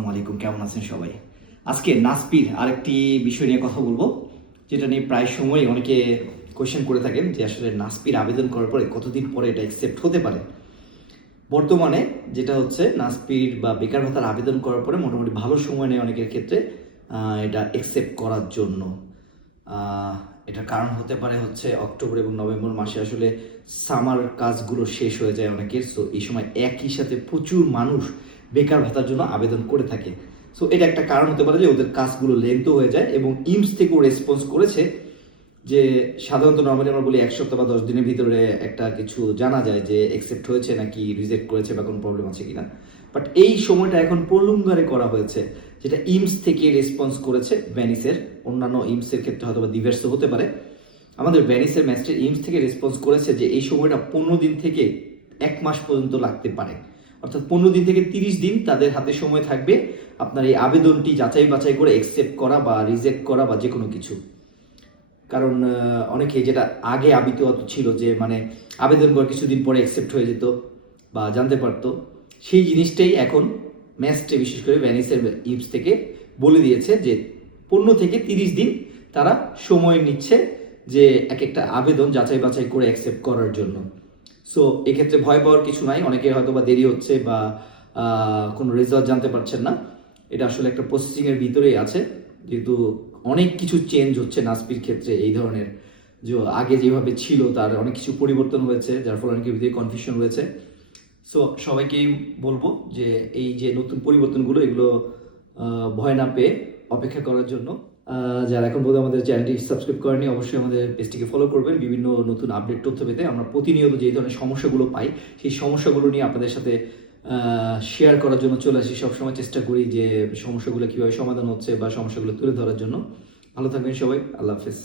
আসসালামু আলাইকুম, কেমন আছেন সবাই? আজকে নাসপির আরেকটি বিষয় নিয়ে কথা বলব, যেটা নিয়ে প্রায় সময়ই অনেকে কোয়েশ্চেন করে থাকেন যে আসলে নাসপির আবেদন করার পরে কতদিন পরে এটা অ্যাকসেপ্ট হতে পারে। বর্তমানে যেটা হচ্ছে, নাসপির বা বেকার ভাতার আবেদন করার পরে মোটামুটি ভালো সময় নেয় অনেকের ক্ষেত্রে এটা অ্যাকসেপ্ট করার জন্য। এটার কারণ হতে পারে হচ্ছে অক্টোবর এবং নভেম্বর মাসে আসলে সামার কাজগুলো শেষ হয়ে যায় অনেকের সো এই সময় একই সাথে প্রচুর মানুষ বেকার ভাতার জন্য আবেদন করে থাকে। সো এটা একটা কারণ হতে পারে যে ওদের কাজগুলো লেন্থও হয়ে যায় এবং ইমস থেকেও রেসপন্স করেছে যে সাধারণত নর্মালি আমরা বলি এক সপ্তাহ বা দশ দিনের ভিতরে একটা কিছু জানা যায় যে অ্যাকসেপ্ট হয়েছে নাকি রিজেক্ট করেছে বা কোনো প্রবলেম আছে কিনা। বাট এই সময়টা এখন প্রলুঙ্গারে করা হয়েছে, যেটা ইমস থেকে রেসপন্স করেছে ভ্যানিসের অন্যান্য ইমসের ক্ষেত্রে হয়তো বা দিভার্সও হতে পারে। আমাদের ভ্যানিসের ম্যাচের ইমস থেকে রেসপন্স করেছে যে এই সময়টা পনেরো দিন থেকে এক মাস পর্যন্ত লাগতে পারে। অর্থাৎ পনেরো দিন থেকে তিরিশ দিন তাদের হাতে সময় থাকবে আপনার এই আবেদনটি যাচাই বাছাই করে অ্যাকসেপ্ট করা বা রিজেক্ট করা বা যে কোনো কিছু। কারণ অনেকে যেটা আগে আবিত ছিল যে মানে আবেদন করার কিছুদিন পরে অ্যাকসেপ্ট হয়ে যেত বা জানতে পারতো, সেই জিনিসটাই এখন ম্যাচটে বিশেষ করে ভ্যানিসের ইপস থেকে বলে দিয়েছে যে পনেরো থেকে তিরিশ দিন তারা সময় নিচ্ছে যে এক একটা আবেদন যাচাই বাছাই করে অ্যাকসেপ্ট করার জন্য। সো এক্ষেত্রে ভয় পাওয়ার কিছু নাই। অনেকে হয়তো বা দেরি হচ্ছে বা কোনো রেজাল্ট জানতে পারছেন না। এটা আসলে একটা প্রসেসিং এর ভিতরেই আছে। যেহেতু অনেক কিছু চেঞ্জ হচ্ছে নাসপির ক্ষেত্রে এই ধরনের। যে আগে যেভাবে ছিল, তার অনেক কিছু পরিবর্তন হয়েছে, যার ফলে অনেকের ভিতরে কনফিউশন হয়েছে সো সবাইকেই বলব যে, এই যে নতুন পরিবর্তনগুলো, এগুলো ভয় না পেয়ে অপেক্ষা করার জন্য যারা এখন পর্যন্ত আমাদের চ্যানেলটি সাবস্ক্রাইব করেনি, অবশ্যই আমাদের পেজটিকে ফলো করবেন। বিভিন্ন নতুন আপডেট তথ্য পেতে আমরা প্রতিনিয়ত যে ধরনের সমস্যাগুলো পাই, সেই সমস্যাগুলো নিয়ে আপনাদের সাথে শেয়ার করার জন্য চলে আসি। সবসময় চেষ্টা করি যে সমস্যাগুলো কীভাবে সমাধান হচ্ছে বা সমস্যাগুলো তুলে ধরার জন্য। ভালো থাকবেন সবাই। আল্লাহ হাফেজ।